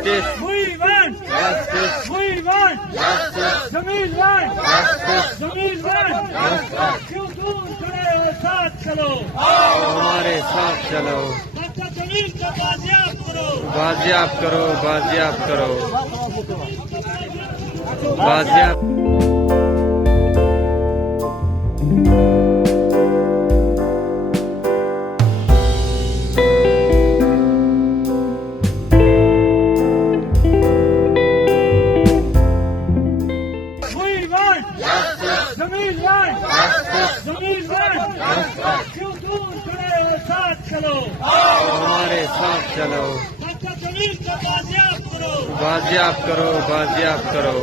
Justice. We want Justice. we want Justice. जमीन want Justice. जमीन want क्यों तुम खड़े हो साथ चलो हमारे साथ चलो कच्चा जमीन को बाजियाब करो बाजियाब करो बाजियाब करो बाजियाब जमीन क्यों तुम खड़े हो साथ चलो हमारे साथ चलो कच्चा जमीन को बाजियाब करो बाजियाब करो बाजियाब करो